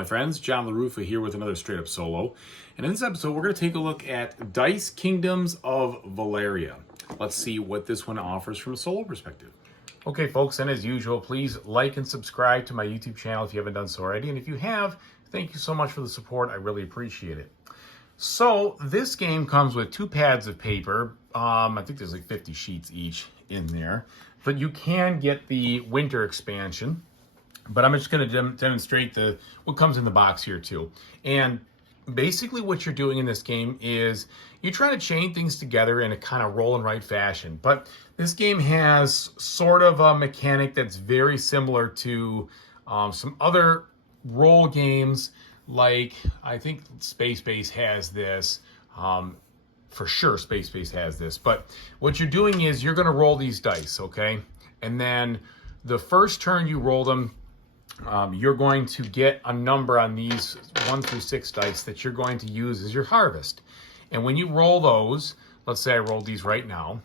My friends, John LaRuffa here with another Straight Up Solo. And in this episode, we're going to take a look at Dice Kingdoms of Valeria. Let's see what this one offers from a solo perspective. Okay, folks, and as usual, please like and subscribe to my YouTube channel if you haven't done so already. And if you have, thank you so much for the support. I really appreciate it. So this game comes with 2 pads of paper. I think there's like 50 sheets each in there. But you can get the winter expansion. But I'm just going to demonstrate what comes in the box here too. And basically what you're doing in this game is you're trying to chain things together in a kind of roll and write fashion. But this game has sort of a mechanic that's very similar to some other roll games, like I think Space Base has this. For sure Space Base has this. But what you're doing is you're going to roll these dice, okay? And then the first turn you roll them, you're going to get a number on these 1 through 6 dice that you're going to use as your harvest. And when you roll those, let's say I rolled these right now,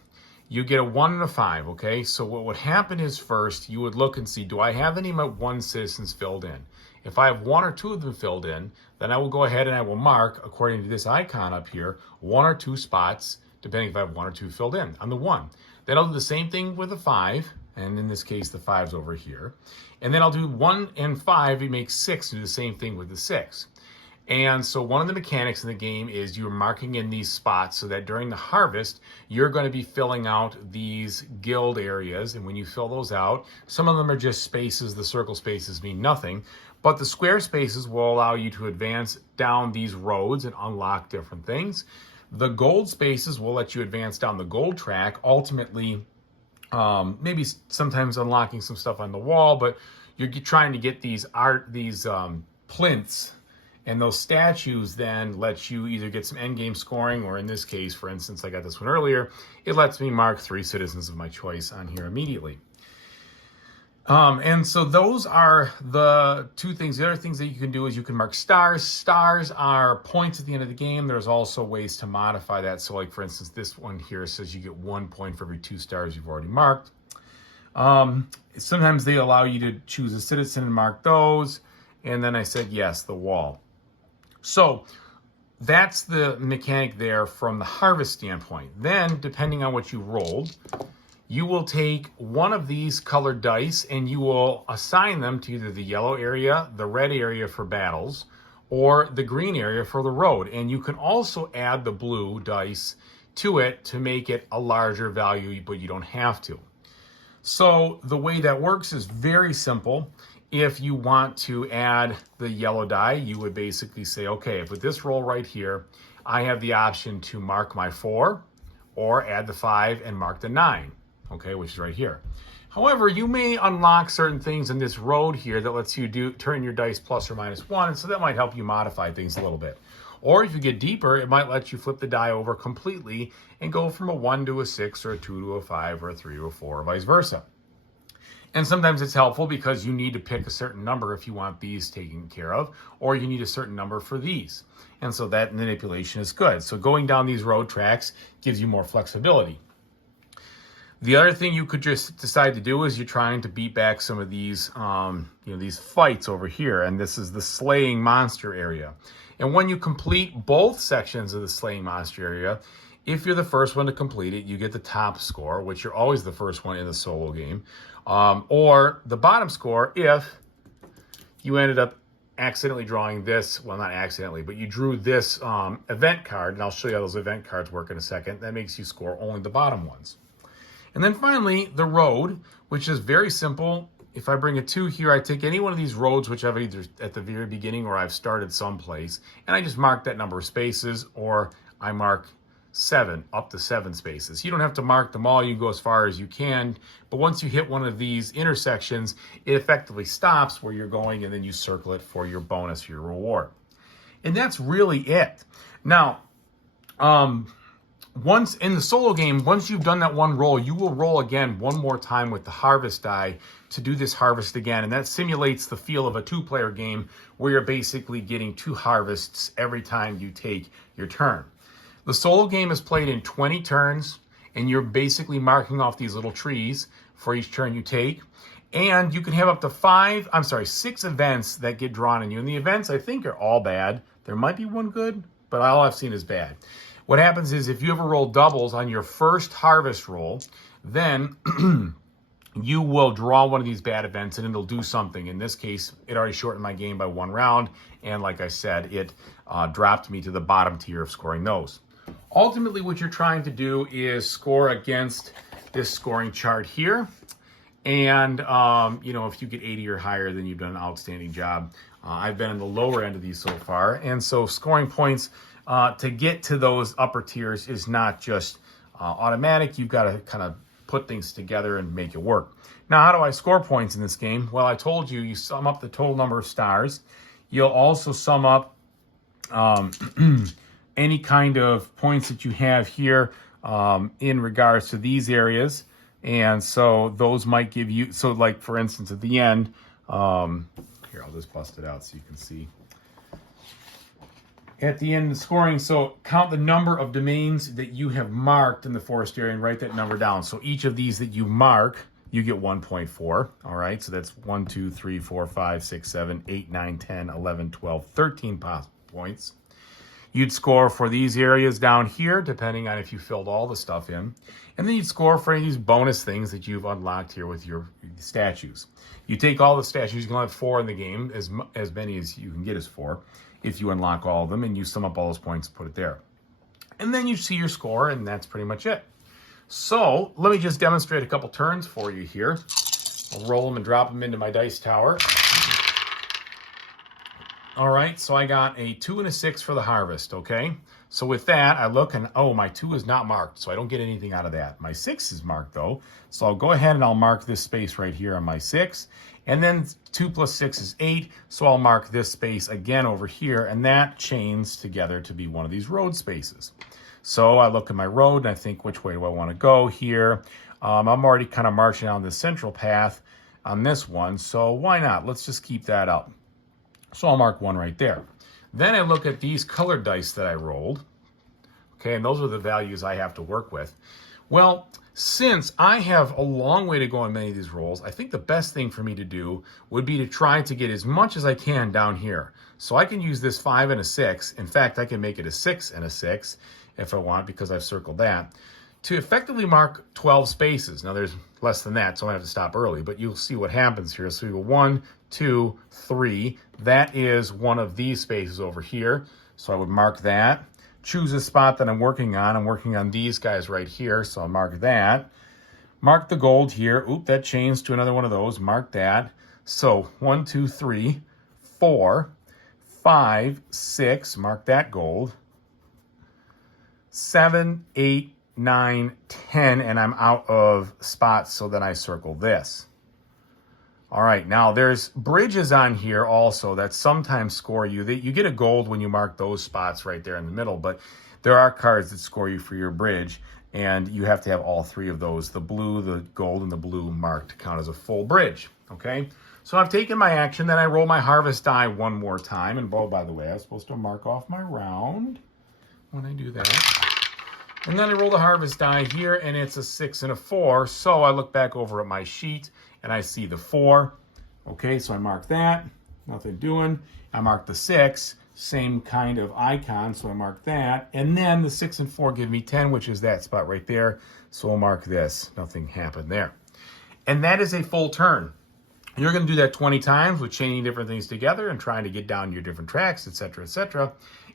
you get a 1 and a 5, okay? So what would happen is first, you would look and see, do I have any of my 1 citizens filled in? If I have 1 or 2 of them filled in, then I will go ahead and I will mark, according to this icon up here, 1 or 2 spots, depending if I have 1 or 2 filled in on the 1. Then I'll do the same thing with the 5, and in this case, the 5's over here. And then I'll do 1 and 5, it makes 6, do the same thing with the 6. And so one of the mechanics in the game is you're marking in these spots so that during the harvest, you're going to be filling out these guild areas. And when you fill those out, some of them are just spaces. The circle spaces mean nothing. But the square spaces will allow you to advance down these roads and unlock different things. The gold spaces will let you advance down the gold track, ultimately maybe sometimes unlocking some stuff on the wall, but you're trying to get these plinths, and those statues then let you either get some end game scoring, or in this case, for instance, I got this one earlier, it lets me mark 3 citizens of my choice on here immediately. And so those are the 2 things. The other things that you can do is you can mark stars. Stars are points at the end of the game. There's also ways to modify that. So like, for instance, this one here says you get 1 point for every 2 stars you've already marked. Sometimes they allow you to choose a citizen and mark those. And then I said, yes, the wall. So that's the mechanic there from the harvest standpoint. Then, depending on what you rolled, you will take one of these colored dice and you will assign them to either the yellow area, the red area for battles, or the green area for the road. And you can also add the blue dice to it to make it a larger value, but you don't have to. So the way that works is very simple. If you want to add the yellow die, you would basically say, okay, with this roll right here, I have the option to mark my 4 or add the 5 and mark the 9. Okay, which is right here. However, you may unlock certain things in this road here that lets you turn your dice plus or minus 1, and so that might help you modify things a little bit. Or if you get deeper, it might let you flip the die over completely and go from a 1 to a 6 or a 2 to a 5 or a 3 to a 4 or vice versa. And sometimes it's helpful because you need to pick a certain number if you want these taken care of, or you need a certain number for these. And so that manipulation is good. So going down these road tracks gives you more flexibility. The other thing you could just decide to do is you're trying to beat back some of these, these fights over here. And this is the slaying monster area. And when you complete both sections of the slaying monster area, if you're the first one to complete it, you get the top score, which you're always the first one in the solo game, or the bottom score if you ended up accidentally drawing this, well, not accidentally, but you drew this event card, and I'll show you how those event cards work in a second. That makes you score only the bottom ones. And then finally, the road, which is very simple. If I bring a 2 here, I take any one of these roads, which I've either at the very beginning or I've started someplace, and I just mark that number of spaces, or I mark 7, up to 7 spaces. You don't have to mark them all. You go as far as you can. But once you hit one of these intersections, it effectively stops where you're going, and then you circle it for your bonus, your reward. And that's really it. Now, once in the solo game, once you've done that one roll, you will roll again one more time with the harvest die to do this harvest again. And that simulates the feel of a 2-player game where you're basically getting 2 harvests every time you take your turn. The solo game is played in 20 turns, and you're basically marking off these little trees for each turn you take. And you can have up to 6 events that get drawn on you. And the events, I think, are all bad. There might be one good, but all I've seen is bad. What happens is if you ever roll doubles on your first harvest roll, then you will draw one of these bad events and it'll do something. In this case, it already shortened my game by 1 round. And like I said, it dropped me to the bottom tier of scoring those. Ultimately, what you're trying to do is score against this scoring chart here. And, if you get 80 or higher, then you've done an outstanding job. I've been in the lower end of these so far. And so scoring points to get to those upper tiers is not just automatic. You've got to kind of put things together and make it work. Now, how do I score points in this game? Well, I told you, you sum up the total number of stars. You'll also sum up any kind of points that you have here in regards to these areas. And so those might give you, so like for instance, at the end, here, I'll just bust it out so you can see. At the end of scoring, so count the number of domains that you have marked in the forest area and write that number down. So each of these that you mark, you get 1.4. All right, so that's 1, 2, 3, 4, 5, 6, 7, 8, 9, 10, 11, 12, 13 points. You'd score for these areas down here, depending on if you filled all the stuff in. And then you'd score for any of these bonus things that you've unlocked here with your statues. You take all the statues, you can have 4 in the game, as many as you can get is 4, if you unlock all of them, and you sum up all those points and put it there. And then you see your score, and that's pretty much it. So let me just demonstrate a couple turns for you here. I'll roll them and drop them into my dice tower. All right, so I got a 2 and a 6 for the harvest, okay? So with that, I look and, oh, my 2 is not marked, so I don't get anything out of that. My 6 is marked, though, so I'll go ahead and I'll mark this space right here on my 6. And then 2 plus 6 is 8, so I'll mark this space again over here, and that chains together to be one of these road spaces. So I look at my road, and I think, which way do I want to go here? I'm already kind of marching down the central path on this one, so why not? Let's just keep that up. So I'll mark 1 right there. Then I look at these colored dice that I rolled. Okay, and those are the values I have to work with. Well, since I have a long way to go on many of these rolls, I think the best thing for me to do would be to try to get as much as I can down here. So I can use this 5 and a 6. In fact, I can make it a 6 and a 6 if I want, because I've circled that, to effectively mark 12 spaces. Now there's less than that, so I have to stop early, but you'll see what happens here. So we go 1, 2, 3. That is one of these spaces over here. So I would mark that. Choose a spot that I'm working on. I'm working on these guys right here, so I'll mark that. Mark the gold here. Oop, that changed to another one of those. Mark that. So 1, 2, 3, 4, 5, 6. Mark that gold. 7, 8, 9, 10, and I'm out of spots, so then I circle this. All right, now there's bridges on here also that sometimes score you. You get a gold when you mark those spots right there in the middle, but there are cards that score you for your bridge, and you have to have all 3 of those, the blue, the gold, and the blue marked to count as a full bridge, okay? So I've taken my action, then I roll my harvest die 1 more time, and oh, by the way, I was supposed to mark off my round when I do that. And then I roll the harvest die here, and it's a 6 and a 4. So I look back over at my sheet, and I see the 4. Okay, so I mark that. Nothing doing. I mark the 6. Same kind of icon, so I mark that. And then the 6 and 4 give me 10, which is that spot right there. So I'll mark this. Nothing happened there. And that is a full turn. You're going to do that 20 times with chaining different things together and trying to get down your different tracks, etc., etc.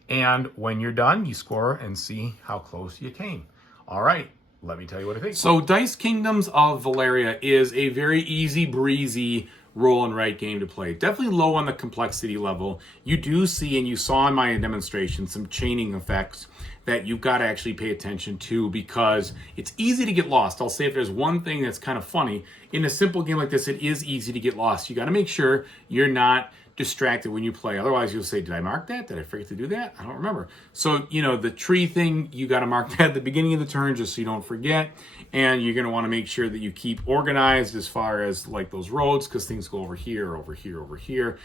And when you're done, you score and see how close you came. All right, let me tell you what I think. So Dice Kingdoms of Valeria is a very easy breezy roll and write game to play. Definitely low on the complexity level. You do see, and you saw in my demonstration, some chaining effects that you've got to actually pay attention to because it's easy to get lost. I'll say if there's one thing that's kind of funny, in a simple game like this, it is easy to get lost. You got to make sure you're not distracted when you play. Otherwise, you'll say, did I mark that? Did I forget to do that? I don't remember. So, the tree thing, you got to mark that at the beginning of the turn just so you don't forget. And you're going to want to make sure that you keep organized as far as like those roads because things go over here, over here, over here.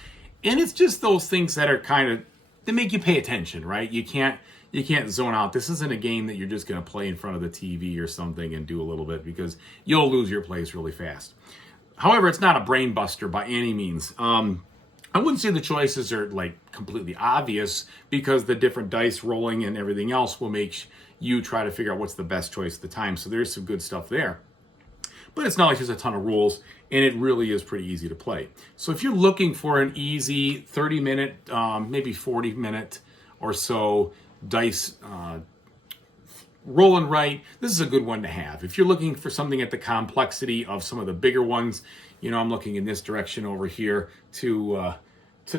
And it's just those things that are kind of, they make you pay attention, right? You can't zone out. This isn't a game that you're just going to play in front of the TV or something and do a little bit because you'll lose your place really fast. However, it's not a brain buster by any means. I wouldn't say the choices are like completely obvious, because the different dice rolling and everything else will make you try to figure out what's the best choice at the time. So there's some good stuff there. But it's not like there's a ton of rules, and it really is pretty easy to play. So if you're looking for an easy 30-minute, maybe 40-minute or so dice roll and write, this is a good one to have. If you're looking for something at the complexity of some of the bigger ones, I'm looking in this direction over here to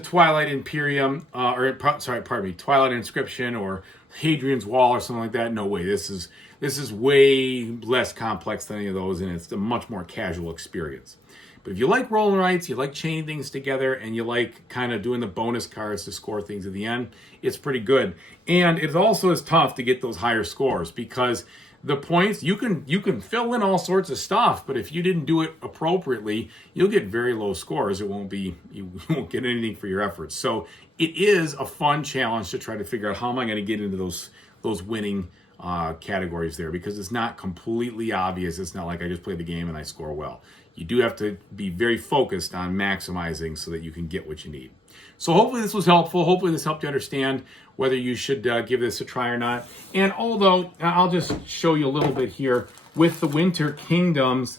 Twilight Imperium, Twilight Inscription or Hadrian's Wall or something like that. No way. This is way less complex than any of those, and it's a much more casual experience. But if you like roll and writes, you like chaining things together, and you like kind of doing the bonus cards to score things at the end, it's pretty good. And it also is tough to get those higher scores, because the points, you can fill in all sorts of stuff, but if you didn't do it appropriately, you'll get very low scores. You won't get anything for your efforts. So it is a fun challenge to try to figure out how am I going to get into those winning categories there, because it's not completely obvious. It's not like I just play the game and I score well. You do have to be very focused on maximizing so that you can get what you need. So hopefully this was helpful. Hopefully this helped you understand whether you should give this a try or not. And although I'll just show you a little bit here with the Winter Kingdoms,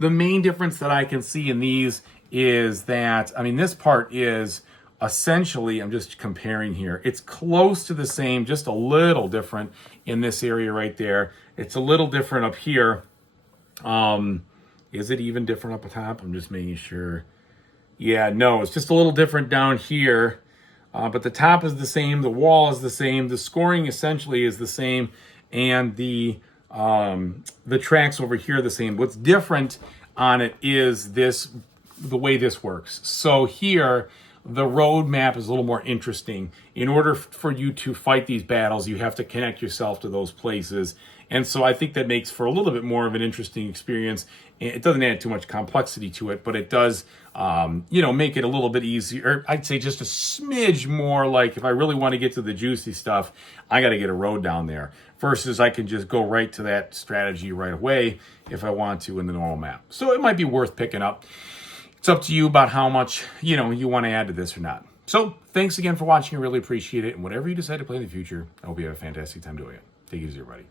the main difference that I can see in these is that, this part is essentially, I'm just comparing here, it's close to the same, just a little different in this area right there. It's a little different up here. Is it even different up top? I'm just making sure. Yeah, no, it's just a little different down here. But the top is the same, the wall is the same, the scoring essentially is the same, and the tracks over here are the same. What's different on it is the way this works. So here, the road map is a little more interesting. In order for you to fight these battles, you have to connect yourself to those places. And so I think that makes for a little bit more of an interesting experience. It doesn't add too much complexity to it, but it does, make it a little bit easier. Or I'd say just a smidge more like if I really want to get to the juicy stuff, I got to get a road down there. Versus I can just go right to that strategy right away if I want to in the normal map. So it might be worth picking up. It's up to you about how much, you want to add to this or not. So thanks again for watching. I really appreciate it. And whatever you decide to play in the future, I hope you have a fantastic time doing it. Take it easy, everybody.